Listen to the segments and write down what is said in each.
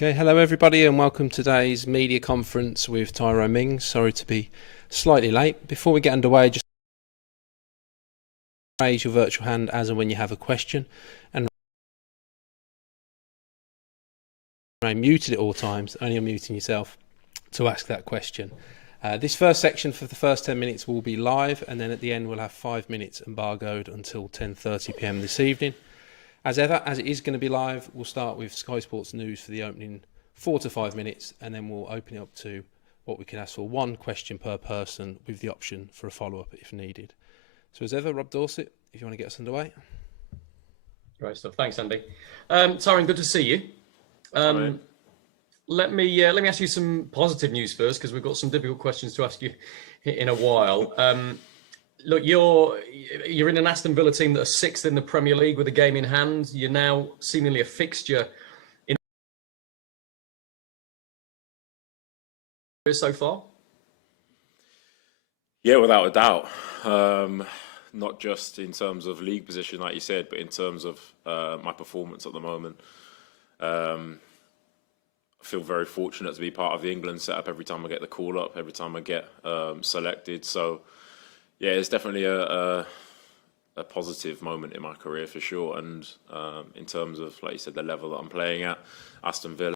Okay, hello everybody and welcome to today's media conference with Tyrone Mings. Sorry to be slightly late. Before we get underway, just raise your virtual hand as and when you have a question and remain muted at all times, only unmuting yourself to ask that question. This first section for the first 10 minutes will be live, and then at the end we'll have 5 minutes embargoed until 10:30 p.m. this evening. As ever, as it is going to be live, we'll start with Sky Sports News for the opening 4 to 5 minutes, and then we'll open it up to what we can ask for, one question per person with the option for a follow-up if needed. So as ever, Rob Dorset, if you want to get us underway. Great stuff. Thanks, Andy. Tyrone, good to see you. Let me ask you some positive news first, because we've got some difficult questions to ask you in a while. Look, you're in an Aston Villa team that are sixth in the Premier League with a game in hand. You're now seemingly a fixture in so far. Yeah, without a doubt. Not just in terms of league position, like you said, but in terms of my performance at the moment. I feel very fortunate to be part of the England setup every time I get the call up, every time I get selected. So, yeah, it's definitely a positive moment in my career for sure. And in terms of, like you said, the level that I'm playing at, Aston Villa,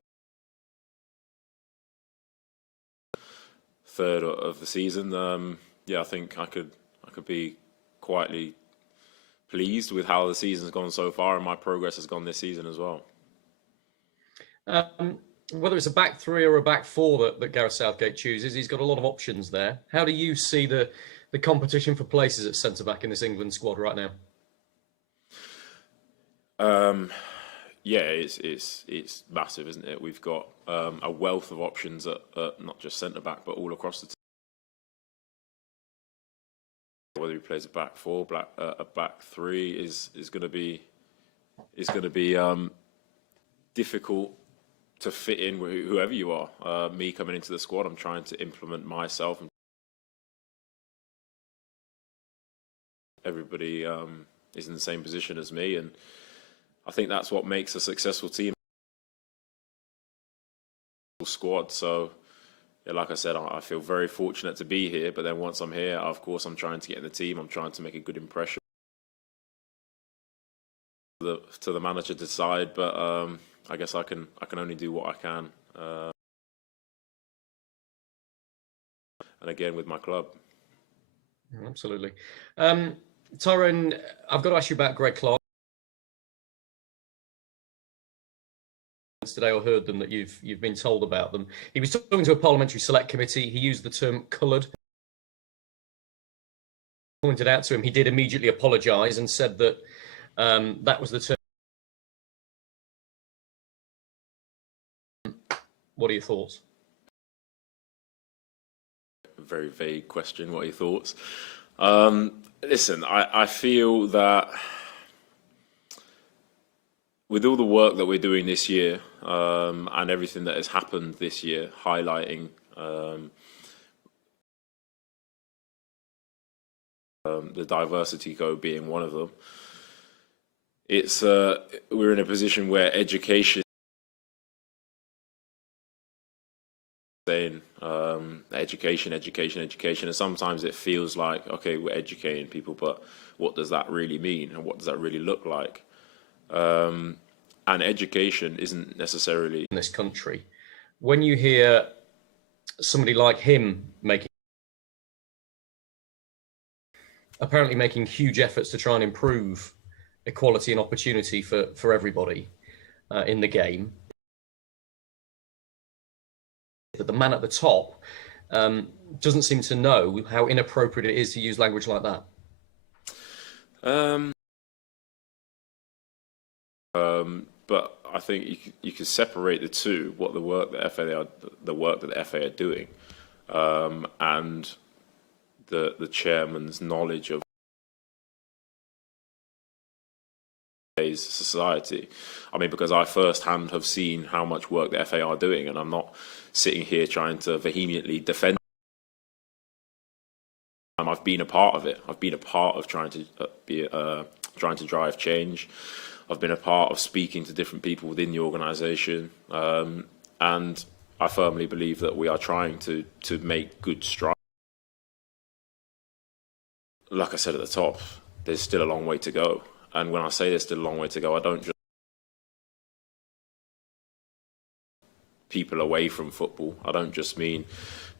third of the season. Yeah, I think I could be quietly pleased with how the season's gone so far, and my progress has gone this season as well. Whether it's a back three or a back four that Gareth Southgate chooses, he's got a lot of options there. How do you see the competition for places at centre-back in this England squad right now? Yeah, it's massive, isn't it? We've got a wealth of options at not just centre-back, but all across the team. Whether he plays a back four, a back three is going to be difficult to fit in with whoever you are. Me coming into the squad, I'm trying to implement myself. Everybody is in the same position as me, and I think that's what makes a successful team. Squad. So, yeah, like I said, I feel very fortunate to be here. But then once I'm here, of course, I'm trying to get in the team. I'm trying to make a good impression. To the manager to decide, but I guess I can only do what I can. And again, with my club. Absolutely. Tyrone, I've got to ask you about Greg Clark. Today, I heard them that you've been told about them. He was talking to a parliamentary select committee. He used the term coloured. Pointed out to him, he did immediately apologise and said that that was the term. What are your thoughts? Very vague question. What are your thoughts? Listen, I feel that with all the work that we're doing this year and everything that has happened this year, highlighting the diversity code being one of them, it's we're in a position where education. Saying education, and sometimes it feels like, okay, we're educating people, but what does that really mean, and what does that really look like? And education isn't necessarily in this country. When you hear somebody like him apparently making huge efforts to try and improve equality and opportunity for everybody in the game, that the man at the top doesn't seem to know how inappropriate it is to use language like that. But I think you can separate the two: what the work that the FA are doing, and the chairman's knowledge of today's society. I mean, because I firsthand have seen how much work the FA are doing, and I'm not sitting here trying to vehemently defend. I've been a part of it. I've been a part of trying to drive change. I've been a part of speaking to different people within the organisation, And I firmly believe that we are trying to make good strides. Like I said at the top, there's still a long way to go. And when I say there's still a long way to go, I don't just people away from football. I don't just mean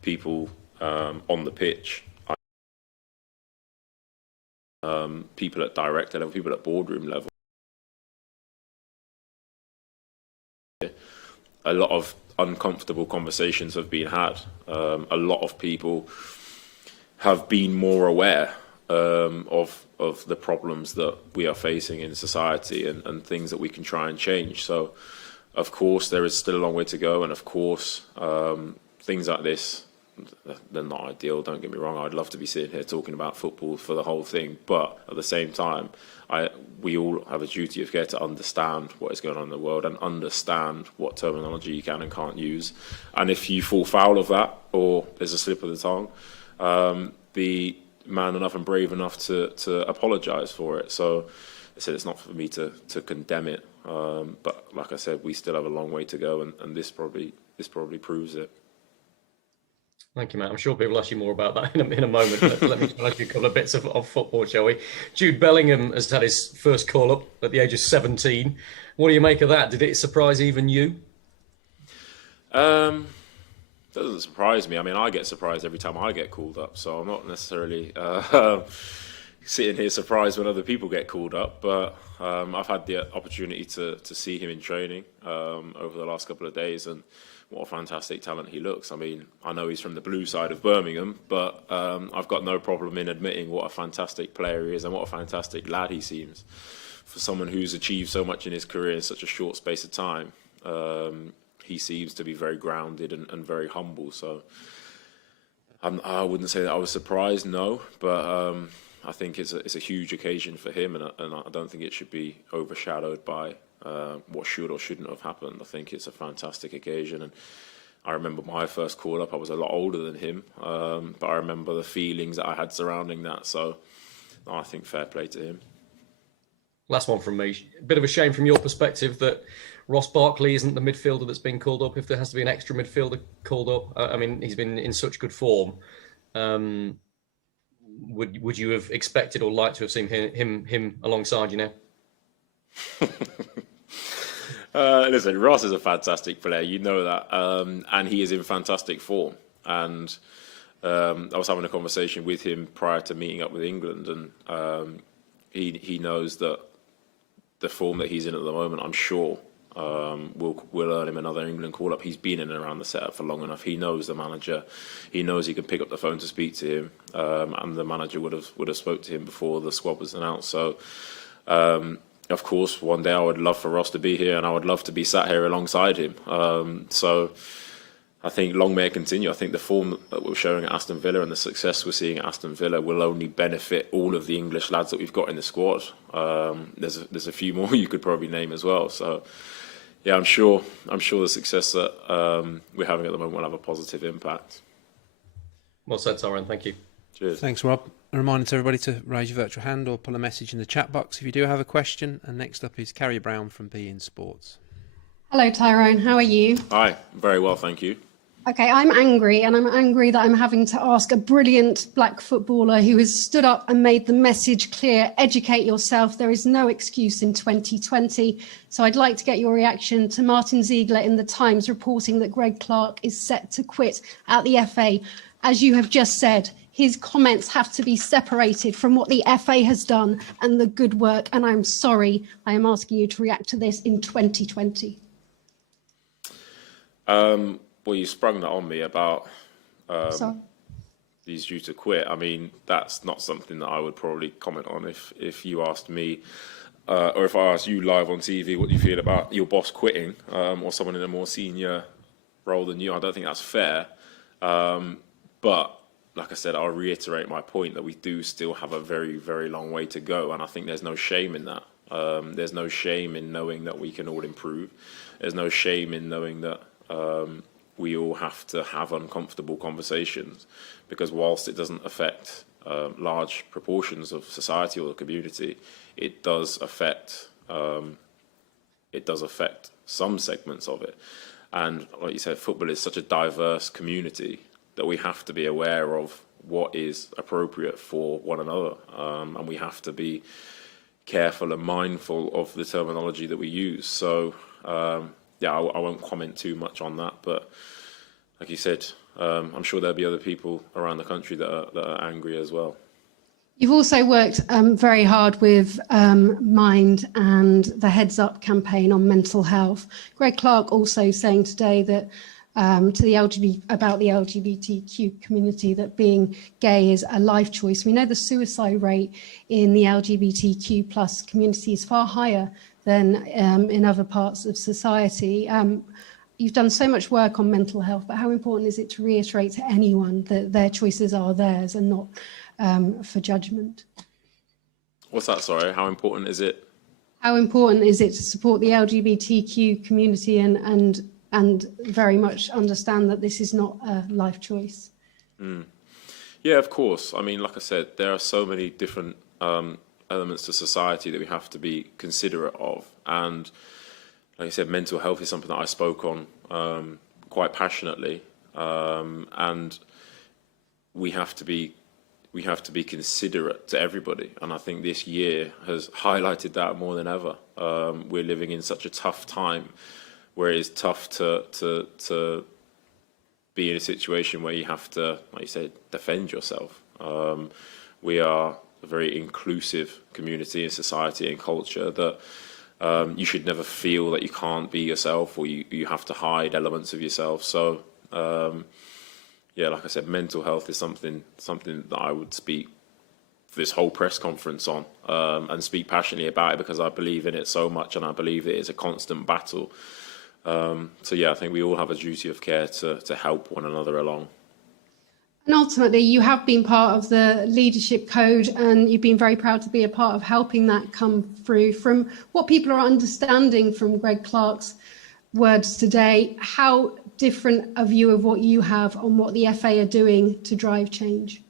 people on the pitch. People at director level, people at boardroom level. A lot of uncomfortable conversations have been had. A lot of people have been more aware of the problems that we are facing in society and things that we can try and change. So, of course, there is still a long way to go, and of course, things like this, they're not ideal, don't get me wrong. I'd love to be sitting here talking about football for the whole thing, but at the same time, we all have a duty of care to understand what is going on in the world and understand what terminology you can and can't use. And if you fall foul of that, or there's a slip of the tongue, be man enough and brave enough to apologise for it. So I said it's not for me to condemn it, but like I said, we still have a long way to go, and this probably proves it. Thank you, Matt. I'm sure people will ask you more about that in a moment. But let me ask you a couple of bits of football, shall we? Jude Bellingham has had his first call-up at the age of 17. What do you make of that? Did it surprise even you? Doesn't surprise me. I mean, I get surprised every time I get called up, so I'm not necessarily sitting here surprised when other people get called up. But I've had the opportunity to see him in training over the last couple of days, and what a fantastic talent he looks. I mean, I know he's from the blue side of Birmingham, but I've got no problem in admitting what a fantastic player he is and what a fantastic lad he seems. For someone who's achieved so much in his career in such a short space of time, he seems to be very grounded and very humble. So I wouldn't say that I was surprised, no, but I think it's a huge occasion for him, and I don't think it should be overshadowed by what should or shouldn't have happened. I think it's a fantastic occasion, and I remember my first call up, I was a lot older than him, but I remember the feelings that I had surrounding that. So I think fair play to him. Last one from me. A bit of a shame from your perspective that Ross Barkley isn't the midfielder that's been called up. If there has to be an extra midfielder called up, I mean, he's been in such good form. Would you have expected or liked to have seen him alongside you now? Listen, Ross is a fantastic player, you know that, and he is in fantastic form. And I was having a conversation with him prior to meeting up with England, and he knows that the form that he's in at the moment, I'm sure, will earn him another England call-up. He's been in and around the setup for long enough. He knows the manager. He knows he can pick up the phone to speak to him, and the manager would have spoke to him before the squad was announced. So. Of course, one day I would love for Ross to be here, and I would love to be sat here alongside him. So I think long may it continue. I think the form that we're showing at Aston Villa and the success we're seeing at Aston Villa will only benefit all of the English lads that we've got in the squad. There's a few more you could probably name as well. So yeah, I'm sure the success that we're having at the moment will have a positive impact. Well said, Tyrone. Thank you. Cheers. Thanks, Rob. A reminder to everybody to raise your virtual hand or pull a message in the chat box if you do have a question. And next up is Carrie Brown from beIN Sports. Hello, Tyrone. How are you? Hi, very well, thank you. Okay, I'm angry, and I'm angry that I'm having to ask a brilliant black footballer who has stood up and made the message clear: educate yourself. There is no excuse in 2020. So I'd like to get your reaction to Martin Ziegler in The Times reporting that Greg Clark is set to quit at the FA. As you have just said, his comments have to be separated from what the FA has done and the good work. And I'm sorry, I am asking you to react to this in 2020. Well, you sprung that on me about he's due to quit. I mean, that's not something that I would probably comment on if you asked me, or if I asked you live on TV what you feel about your boss quitting, or someone in a more senior role than you. I don't think that's fair. But like I said, I'll reiterate my point that we do still have a very, very long way to go. And I think there's no shame in that. There's no shame in knowing that we can all improve. There's no shame in knowing that we all have to have uncomfortable conversations, because whilst it doesn't affect large proportions of society or the community, it does affect some segments of it. And like you said, football is such a diverse community that we have to be aware of what is appropriate for one another. And we have to be careful and mindful of the terminology that we use. So, yeah, I won't comment too much on that. But like you said, I'm sure there'll be other people around the country that are angry as well. You've also worked very hard with Mind and the Heads Up campaign on mental health. Greg Clark also saying today that to the about the LGBTQ community that being gay is a life choice. We know the suicide rate in the LGBTQ plus community is far higher than in other parts of society. You've done so much work on mental health, but how important is it to reiterate to anyone that their choices are theirs and not for judgment? What's that, sorry? How important is it? How important is it to support the LGBTQ community and very much understand that this is not a life choice? Yeah, of course. I mean, like I said, there are so many different elements to society that we have to be considerate of. And like I said, mental health is something that I spoke on quite passionately. And we have to be considerate to everybody, and I think this year has highlighted that more than ever. We're living in such a tough time, where it is tough to be in a situation where you have to, like you said, defend yourself. We are a very inclusive community and society and culture that you should never feel that you can't be yourself or you have to hide elements of yourself. So. Yeah, like I said, mental health is something that I would speak this whole press conference on and speak passionately about it because I believe in it so much and I believe it is a constant battle. So yeah, I think we all have a duty of care to help one another along. And ultimately, you have been part of the leadership code and you've been very proud to be a part of helping that come through. From what people are understanding from Greg Clark's words today, how different a view of what you have on what the FA are doing to drive change?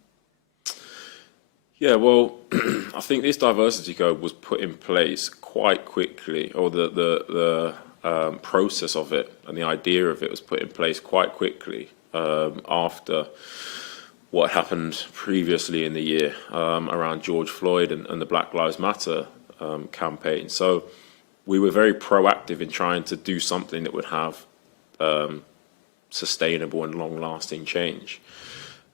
Yeah, well, I think this diversity code was put in place quite quickly, or the process of it and the idea of it was put in place quite quickly after what happened previously in the year around George Floyd and the Black Lives Matter campaign. So we were very proactive in trying to do something that would have sustainable and long-lasting change.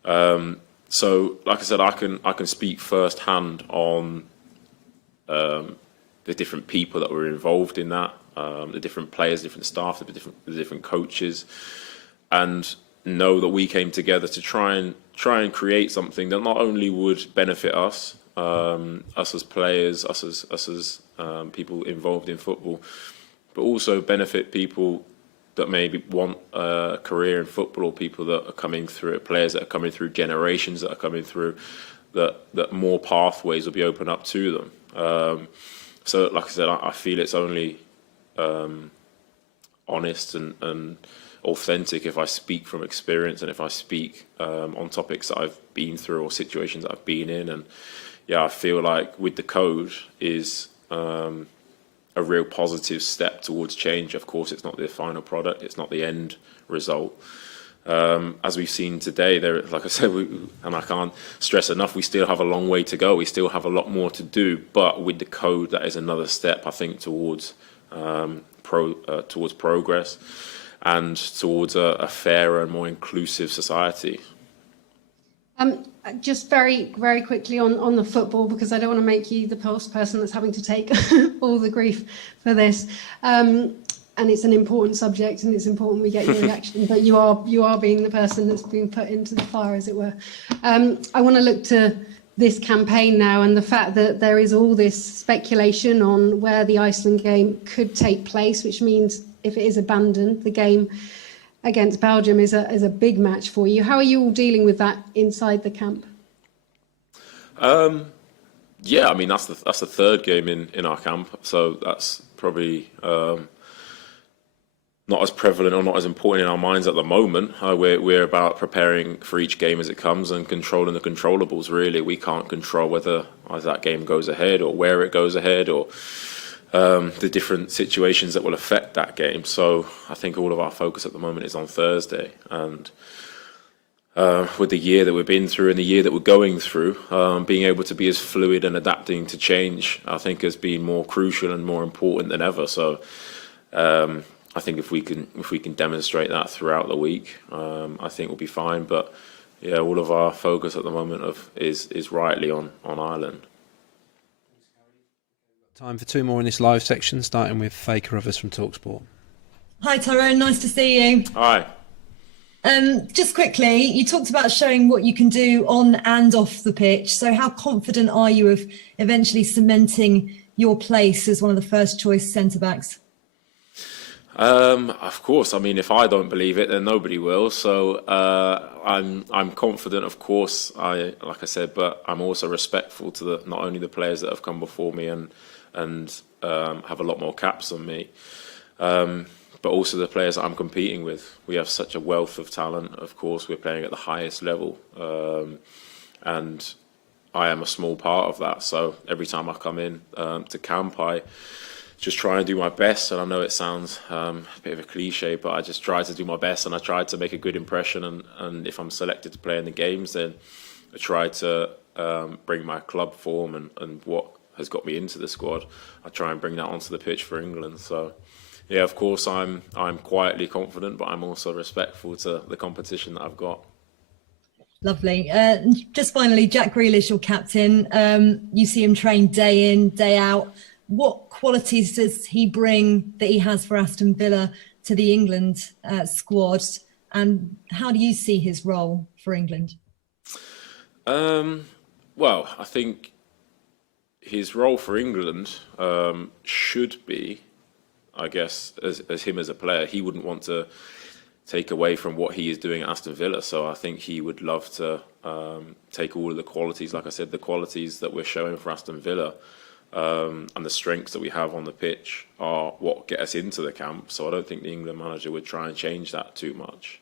So, like I said, I can speak firsthand on the different people that were involved in that, the different players, different staff, the different coaches, and know that we came together to try and create something that not only would benefit us, us as players, us as people involved in football, but also benefit people that maybe want a career in football, or people that are coming through it, players that are coming through, generations that are coming through, that more pathways will be opened up to them. So, like I said, I feel it's only honest and authentic if I speak from experience and if I speak on topics that I've been through or situations that I've been in. And yeah, I feel like with the code is a real positive step towards change. Of course, it's not the final product, it's not the end result. As we've seen today, there, like I said, and I can't stress enough, we still have a long way to go. We still have a lot more to do, but with the code, that is another step, I think, towards progress and towards a fairer and more inclusive society. Just very, very quickly on the football, because I don't want to make you the person that's having to take all the grief for this. And it's an important subject, and it's important we get your reaction. But you are being the person that's being put into the fire, as it were. I want to look to this campaign now, and the fact that there is all this speculation on where the Iceland game could take place, which means if it is abandoned, the game against Belgium is a big match for you. How are you all dealing with that inside the camp? Yeah, I mean that's the third game in our camp, so that's probably not as prevalent or not as important in our minds at the moment. We're about preparing for each game as it comes and controlling the controllables. Really, we can't control whether that game goes ahead or where it goes ahead or the different situations that will affect that game. So I think all of our focus at the moment is on Thursday, and with the year that we've been through and the year that we're going through, being able to be as fluid and adapting to change, I think has been more crucial and more important than ever. So I think if we can demonstrate that throughout the week, I think we'll be fine. But yeah, all of our focus at the moment is rightly on Ireland. Time for two more in this live section, starting with Faye Carruthers from TalkSport. Hi Tyrone, nice to see you. Hi. Just quickly, you talked about showing what you can do on and off the pitch. So how confident are you of eventually cementing your place as one of the first choice centre-backs? Of course. I mean, if I don't believe it, then nobody will. So I'm confident, of course. Like I said, but I'm also respectful to not only the players that have come before me and have a lot more caps than me, but also the players that I'm competing with. We have such a wealth of talent. Of course, we're playing at the highest level, and I am a small part of that. So every time I come in to camp, I just try and do my best. And I know it sounds a bit of a cliche, but I just try to do my best, and I try to make a good impression. And if I'm selected to play in the games, then I try to bring my club form and what has got me into the squad. I try and bring that onto the pitch for England. So yeah, of course, I'm quietly confident, but I'm also respectful to the competition that I've got. Lovely. Just finally, Jack Grealish, your captain. You see him train day in, day out. What qualities does he bring that he has for Aston Villa to the England squad? And how do you see his role for England? Well, I think his role for England should be, I guess, as him as a player, he wouldn't want to take away from what he is doing at Aston Villa. So I think he would love to take all of the qualities, like I said, the qualities that we're showing for Aston Villa, and the strengths that we have on the pitch are what get us into the camp. So I don't think the England manager would try and change that too much.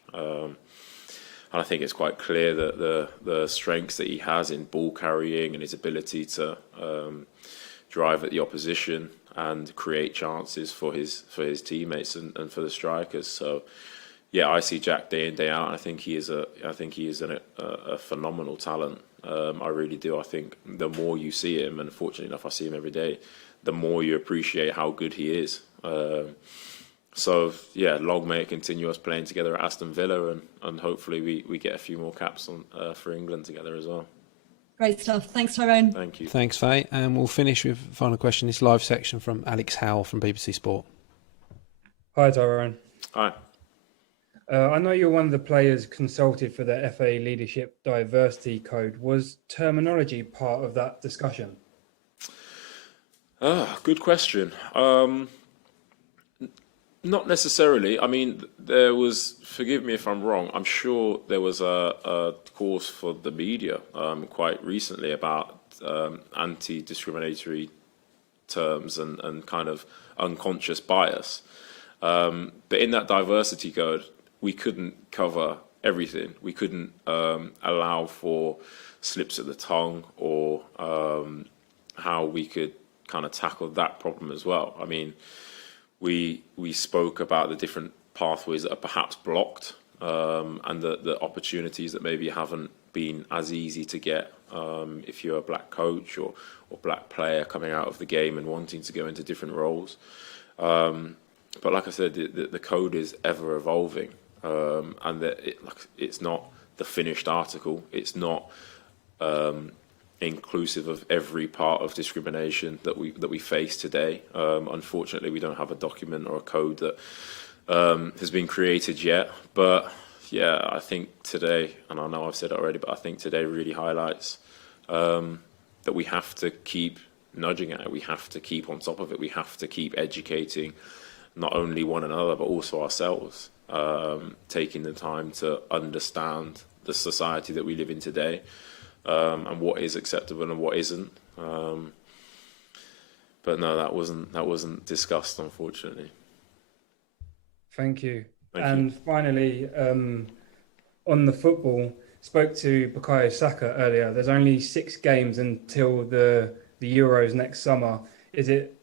And I think it's quite clear that the strengths that he has in ball carrying and his ability to drive at the opposition and create chances for his teammates and for the strikers. So yeah, I see Jack day in, day out. I think he is a phenomenal talent. I really do. I think the more you see him, and fortunately enough I see him every day, the more you appreciate how good he is. So yeah, long may it continue us playing together at Aston Villa, and hopefully we get a few more caps on for England together as well. Great stuff. Thanks, Tyrone. Thank you. Thanks, Faye. And we'll finish with the final question, this live section from Alex Howell from BBC Sport. Hi, Tyrone. Hi. I know you're one of the players consulted for the FA Leadership Diversity Code. Was terminology part of that discussion? Good question. Not necessarily. I mean, there was, forgive me if I'm wrong, I'm sure there was a course for the media quite recently about anti-discriminatory terms and kind of unconscious bias. But in that diversity code, we couldn't cover everything. We couldn't allow for slips of the tongue or how we could kind of tackle that problem as well. I mean, we spoke about the different pathways that are perhaps blocked and the opportunities that maybe haven't been as easy to get if you're a black coach or black player coming out of the game and wanting to go into different roles. But like I said, the code is ever evolving, and that it's not the finished article. It's not inclusive of every part of discrimination that we face today. Unfortunately, we don't have a document or a code that has been created yet. But yeah, I think today, and I know I've said it already, but I think today really highlights that we have to keep nudging at it. We have to keep on top of it. We have to keep educating not only one another, but also ourselves, taking the time to understand the society that we live in today, and what is acceptable and what isn't. But no, that wasn't discussed, unfortunately. Thank you. Thank you. Finally, on the football, spoke to Bukayo Saka earlier. There's only 6 games until the Euros next summer. Is it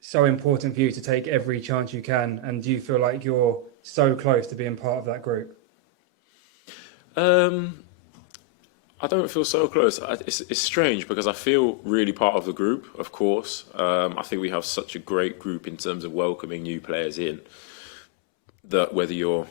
so important for you to take every chance you can? And do you feel like you're so close to being part of that group? I don't feel so close. It's strange because I feel really part of the group, of course. I think we have such a great group in terms of welcoming new players in, that whether you're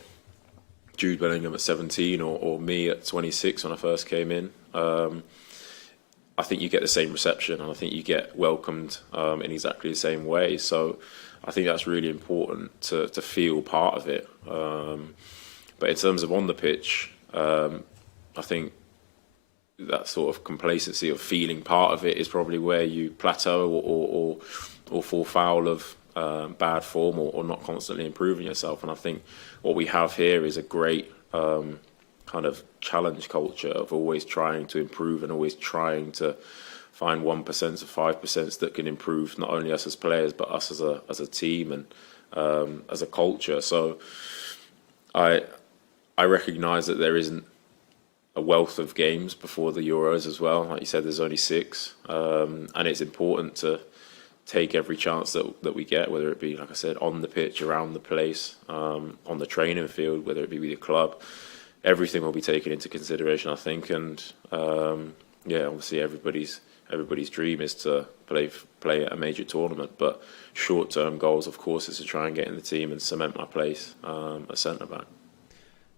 Jude Bellingham at 17 or me at 26 when I first came in, I think you get the same reception, and I think you get welcomed in exactly the same way. So I think that's really important to feel part of it. But in terms of on the pitch, I think that sort of complacency of feeling part of it is probably where you plateau or fall foul of bad form or not constantly improving yourself. And I think what we have here is a great kind of challenge culture of always trying to improve and always trying to find 1% or 5% that can improve not only us as players but us as a team and as a culture. So I recognise that there isn't a wealth of games before the Euros as well. Like you said, there's only 6, and it's important to take every chance that we get, whether it be, like I said, on the pitch, around the place, on the training field, whether it be with your club. Everything will be taken into consideration, I think, and obviously everybody's dream is to play at a major tournament, but short-term goals, of course, is to try and get in the team and cement my place at centre back.